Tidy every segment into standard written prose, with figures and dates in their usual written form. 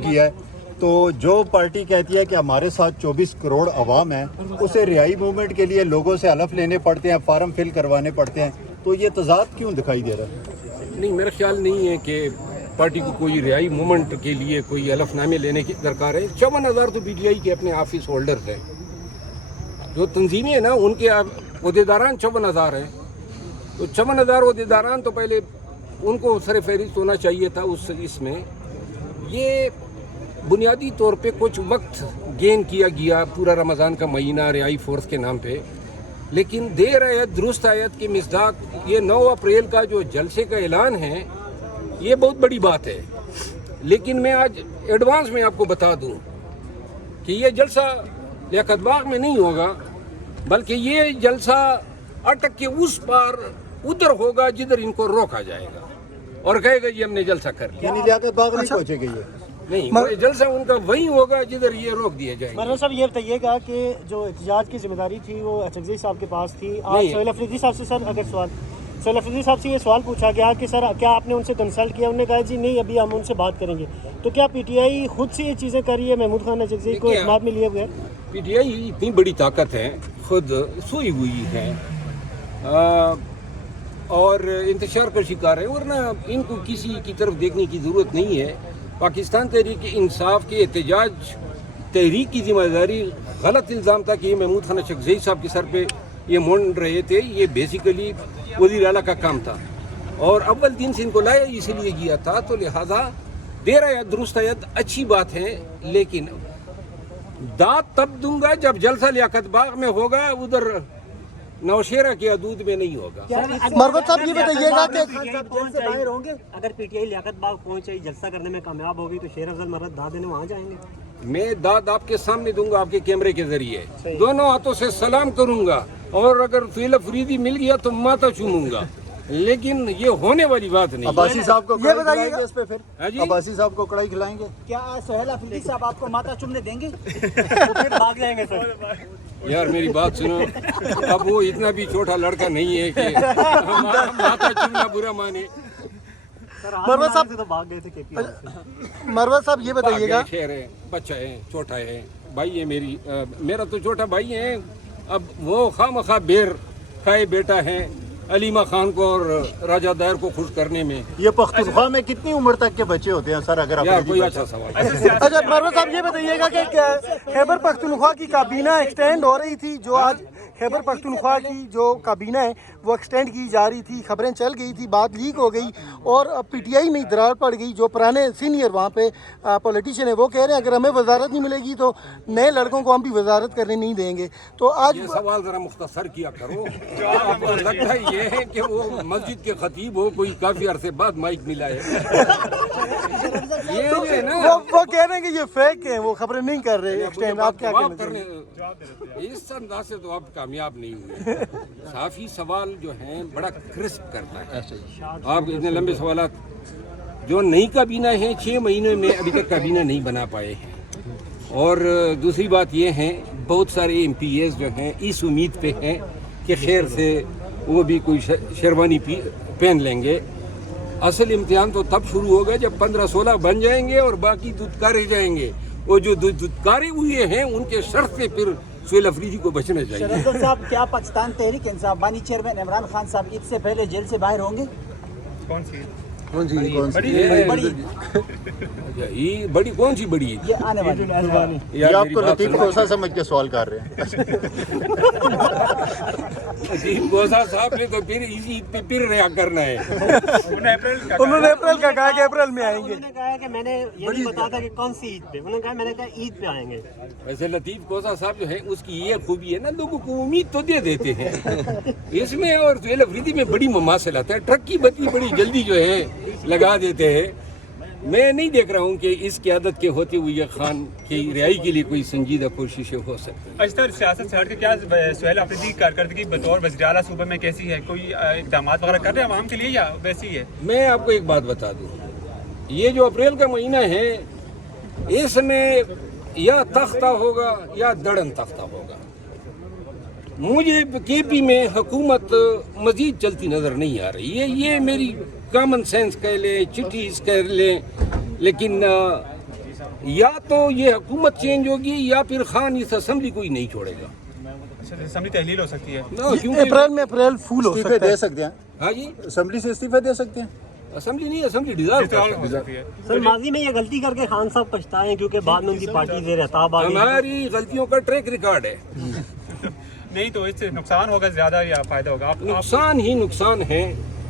किया है तो जो पार्टी कहती है कि हमारे साथ 24 करोड़ अवाम है, उसे रिहाई मूवमेंट के लिए लोगों से हलफ लेने पड़ते हैं, फार्म फिल करवाने पड़ते हैं, तो ये तजाद क्यों दिखाई दे रहा है? नहीं, मेरा ख्याल नहीं है कि पार्टी को कोई रिहाई मूवमेंट के लिए कोई हलफनामे लेने की दरकार है। 54,000 तो PTI के अपने ऑफिस होल्डर्स हैं, जो तंजीमें हैं ना उनके अहदेदारान 54,000 हैं। तो 54,000 अहदेदारान तो पहले उनको सर फहरिस्त होना चाहिए था। इसमें ये बुनियादी तौर पे कुछ वक्त गेन किया गया, पूरा रमज़ान का महीना रिहाई फोर्स के नाम पे, लेकिन देर आयत दुरुस्त आयत के मिसदाक ये 9 अप्रैल का जो जलसे का ऐलान है ये बहुत बड़ी बात है। लेकिन मैं आज एडवांस में आपको बता दूं कि ये जलसा लियाकत बाग में नहीं होगा, बल्कि ये जलसा अटक के उस पार उधर होगा जिधर इनको रोका जाएगा और कहेगा जी हमने जलसा कर लिया। यानी लियाकत बाग नहीं पहुंचेगी ये? नहीं, वो जलसा उनका वही होगा जिधर ये रोक दिया जाएगा। मरवा साहब ये बताइएगा कि जो एहतजाज की जिम्मेदारी थी वो अचकज़ई साहब के पास थी। आज सोहेल अफरीदी साहब से सर अगर सोहेल अफरीदी साहब से ये सवाल पूछा गया कि सर क्या आपने उनसे कंसल्ट किया? उन्होंने कहा जी नहीं, अभी हम उनसे बात करेंगे। तो क्या PTI खुद से ये चीज़ें कर रही है महमूद खान अचकज़ई को इस्तेमाल में लिए बगैर? PTI इतनी बड़ी ताकत है, खुद सोई हुई है और इंतशार का शिकार है, वरना इनको किसी की तरफ देखने की ज़रूरत नहीं है। पाकिस्तान तहरीक इंसाफ के एहतजाज तहरीक की जिम्मेदारी गलत इल्ज़ाम था कि ये महमूद खान अचकज़ई साहब के सर पे ये मोड़ रहे थे। ये बेसिकली वज़ीर आला का काम था और अव्वल दिन से इनको लाया इसीलिए किया था। तो लिहाजा देर आयत दुरुस्त आयत अच्छी बात है, लेकिन दाद तब दूंगा जब जलसा लियाकत बाग में होगा, उधर नौशेरा के हदूद में नहीं होगा। मरवा साहब ये बताइएगा कि बाहर होंगे, अगर PTI लियाकत बाग पहुंचे जलसा करने में कामयाब होगी तो शेर अफजल मर्रत दाद देने वहाँ जाएंगे? मैं दाद आपके सामने दूंगा, आपके कैमरे के जरिए दोनों हाथों से सलाम करूंगा, और अगर सोहेल अफरीदी मिल गया तो माथा चूमूंगा, लेकिन ये होने वाली बात नहीं। अब्बासी साहब को ये बताइएगा उस पे फिर अब्बासी साहब को कड़ाई खिलाएंगे? क्या सोहेल अफरीदी साहब आपको माथा चूमने देंगे? तो फिर भाग जाएंगे सर। यार मेरी बात सुनो, अब वो इतना भी छोटा लड़का नहीं है कि माथा चूमना बुरा माने। मरवा साहब तो भाग गए थे KPI। मरवा साहब ये बताइएगा, खैर है, बच्चा है, छोटा है, भाई है मेरा तो छोटा भाई है। अब वो खामखा बेर खाए बेटा है अलीमा खान को और राजा दायर को खुश करने में। ये पख्तूनख्वा में कितनी उम्र तक के बच्चे होते हैं सर? अगर यार कोई अच्छा सवाल है। अच्छा मरवा साहब ये बताइएगा कि खैबर पख्तूनख्वा की काबीना एक्सटेंड हो रही थी, जो आज खैबर पख्तूनख्वा की जो काबीना है वो एक्सटेंड की जा रही थी, खबरें चल गई थी, बात लीक हो गई और PTI में दरार पड़ गई। जो पुराने सीनियर वहाँ पे पॉलिटिशियन है वो कह रहे हैं अगर हमें वजारत नहीं मिलेगी तो नए लड़कों को हम भी वजारत करने नहीं देंगे। तो आज ये सवाल जरा मुख्तसर किया करो। आपको लगता है ये है कि वो मस्जिद के खतीब हो, कोई काफी अरसे बाद माइक मिला है? ये जो है ना, वो कह रहे हैं कि ये फेक है, वो खबरें नहीं कर रहे एक्सटेंड। आप क्या कहना करने इस अंदाज से तो आप कामयाब नहीं हुए। साफी सवाल जो है बड़ा क्रिस्प करता है। आप इतने लंबे सवाल जो नई काबीना है 6 महीने में अभी तक काबीना नहीं बना पाए हैं, और दूसरी बात ये है बहुत सारे MPs जो हैं इस उम्मीद पे हैं कि खैर से वो भी कोई शेरवानी पहन लेंगे। असल इम्तिहान तो तब शुरू होगा जब 15-16 बन जाएंगे और बाकी दुत्कारे जाएंगे। वो जो दुत्कारे हुए हैं उनके शर्त से फिर सोहेल अफरीदी को बचना चाहिए। शरद साहब, क्या पाकिस्तान तहरीक इंसाफ बानी चेयरमैन इमरान खान साहब ईद से पहले जेल से बाहर होंगे? कौन सी बड़ी कौन सी बड़ी? ये आने वाली ये आपको लतीफ कोसा समझ के सवाल कर रहे हैं? लतीफ कोसा साहब ने तो फिर इसी ईद पे फिर रिहा करना है। उन्होंने अप्रैल का कहा कि अप्रैल में आएंगे। उन्होंने कहा कि मैंने ये नहीं बताया था कि कौन सी ईद पे, उन्होंने कहा मैंने कहा ईद पे आएंगे। वैसे लतीफ कोसा साहब जो है उसकी ये खूबी है ना, लोगों को उम्मीद तो दे देते हैं इसमें, और सोहेल अफरीदी में बड़ी मुमासिलत है। ट्रक की बत्ती बड़ी जल्दी जो है लगा देते हैं। मैं नहीं देख रहा हूँ कि इस क़यादत के होते हुए खान की रिहाई के लिए कोई संजीदा कोशिशें हो सकती हैं। अच्छा, सियासत से हट के क्या सोहेल अफरीदी की कारकर्दगी बतौर वज़ीर आला सूबे में कैसी है? कोई इक़दाम वगैरह कर रहे हैं आवाम के लिए या वैसी ही है? मैं आपको एक बात बता दूँ, ये जो अप्रैल का महीना है इसमें या तख्ता होगा या दड़न तख्ता होगा। मुझे KP में हुकूमत मजीद चलती नज़र नहीं आ रही है। ये मेरी कॉमन सेंस कह लें, चिट्ठीज कह लें, लेकिन یا تو یہ حکومت چینج ہوگی یا پھر خان اس اسمبلی کو ہی نہیں چھوڑے گا. اسمبلی تحلیل ہو سکتی ہے. کیونکہ اپریل میں اپریل فول ہو استعفے سکتا دے ہے. سکتے ہیں ہاں جی اسمبلی سے استعفے دے سکتے ہیں. اسمبلی نہیں, اسمبلی ڈیزالو ہو سکتی ہے. سر ماضی میں یہ غلطی کر کے خان صاحب پچھتائے ہیں کیونکہ بعد میں ان کی پارٹی زیر احتاب آ گئی. ہماری غلطیوں کا ٹریک ریکارڈ ہے. نہیں تو اس سے نقصان ہوگا زیادہ یا فائدہ ہوگا؟ آپ نقصان ہی نقصان ہے,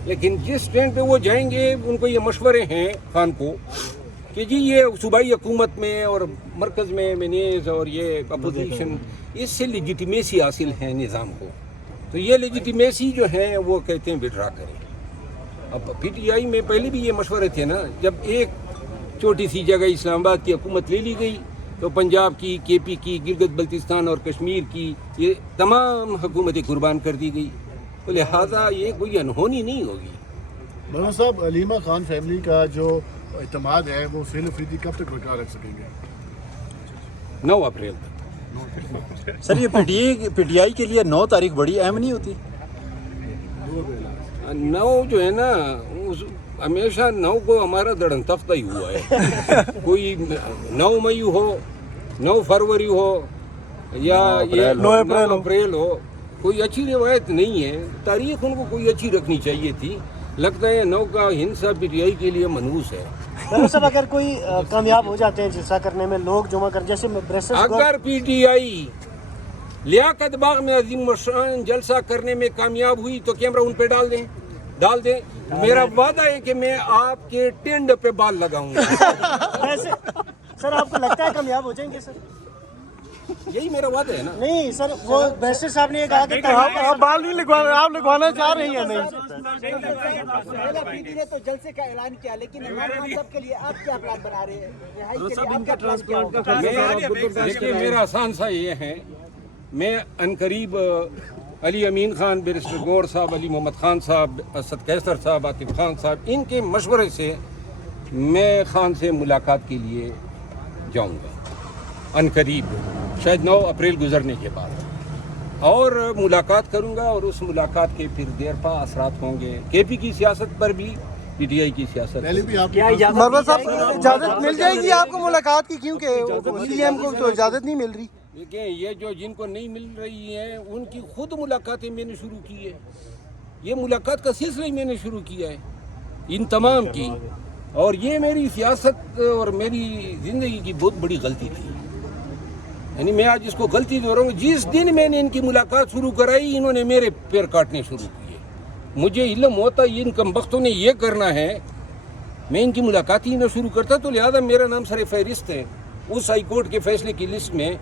لیکن جس ٹرین پہ وہ جائیں گے ان کو یہ مشورے ہیں خان کو کہ جی یہ صوبائی حکومت میں اور مرکز میں مینیز اور یہ اپوزیشن, اس سے لیجیٹیمیسی حاصل ہے نظام کو, تو یہ لیجیٹیمیسی جو ہے وہ کہتے ہیں وڈرا کریں. اب پی ٹی آئی میں پہلے بھی یہ مشورے تھے نا, جب ایک چھوٹی سی جگہ اسلام آباد کی حکومت لے لی گئی تو پنجاب کی, کے پی کی, گلگت بلتستان اور کشمیر کی یہ تمام حکومتیں قربان کر دی گئی, تو لہٰذا یہ کوئی انہونی نہیں ہوگی. مولانا صاحب علیمہ خان فیملی کا جو اعتماد ہے وہ سہیل افریدی کب تک برقرار رکھ سکیں گے؟ 9 اپریل تک. سر یہ پی ٹی آئی کے لیے 9 تاریخ بڑی اہم نہیں ہوتی؟ 9 جو ہے نا ہمیشہ 9 کو ہمارا دڑن تفتہ ہی ہوا ہے. کوئی 9 مئی ہو, 9 فروری ہو یا 9 اپریل ہو, کوئی اچھی روایت نہیں ہے. تاریخ ان کو کوئی اچھی رکھنی چاہیے تھی. لگتا ہے 9 کا ہندسہ پی ٹی آئی کے لیے منحوس ہے. ڈاکٹر صاحب اگر کوئی کامیاب ہو جاتے ہیں جلسہ کرنے میں, لوگ جمع کر, جیسے اگر پی ٹی آئی لیاقت باغ میں عظیم الشان جلسہ کرنے میں کامیاب ہوئی تو کیمرہ ان پہ ڈال دیں. میرا وعدہ ہے کہ میں آپ کے ٹینڈ پہ بال لگاؤں گا. ویسے سر آپ کو لگتا ہے کامیاب ہو جائیں گے سر؟ یہی میرا وعدہ ہے نا. نہیں سر, وہ بیسٹر صاحب نے یہ کہا کہ آپ بال نہیں لگوانا, آپ لگوانا چاہ رہی ہیں. نہیں تو جلسے کا اعلان کیا, لیکن عمران خان صاحب کے لیے آپ کیا پلان بنا رہے ہیں؟ رہائی کے لیے آپ کا پلان کیا ہوگا؟ دیکھیے میرا آسان سا یہ ہے, میں عنقریب علی امین خان, بیرسٹر گور صاحب, علی محمد خان صاحب, اسد قیصر صاحب, عاطف خان صاحب, ان کے مشورے سے میں خان سے ملاقات کے لیے جاؤں گا عنقریب, شاید 9 اپریل گزرنے کے بعد, اور ملاقات کروں گا. اور اس ملاقات کے پھر دیرپا اثرات ہوں گے کے پی کی سیاست پر بھی, پی ٹی آئی کی سیاست پہلے بھی آپ مروا صاحب اجازت مل جائے گی آپ کو ملاقات کی, کیونکہ سی ایم کو تو اجازت نہیں مل رہی. دیکھیں یہ جو جن کو نہیں مل رہی ہیں ان کی خود ملاقاتیں میں نے شروع کی ہے. یہ ملاقات کا سلسلہ ہی میں نے شروع کیا ہے ان تمام کی, اور یہ میری سیاست اور میری زندگی کی بہت بڑی غلطی تھی. یعنی میں آج اس کو غلطی دے رہا ہوں. جس دن میں نے ان کی ملاقات شروع کرائی انہوں نے میرے پیر کاٹنے شروع کیے. مجھے علم ہوتا ان کمبختوں نے یہ کرنا ہے, میں ان کی ملاقات ہی نہ شروع کرتا, تو لہذا میرا نام سر فہرست ہے اس ہائی کورٹ کے فیصلے کی لسٹ میں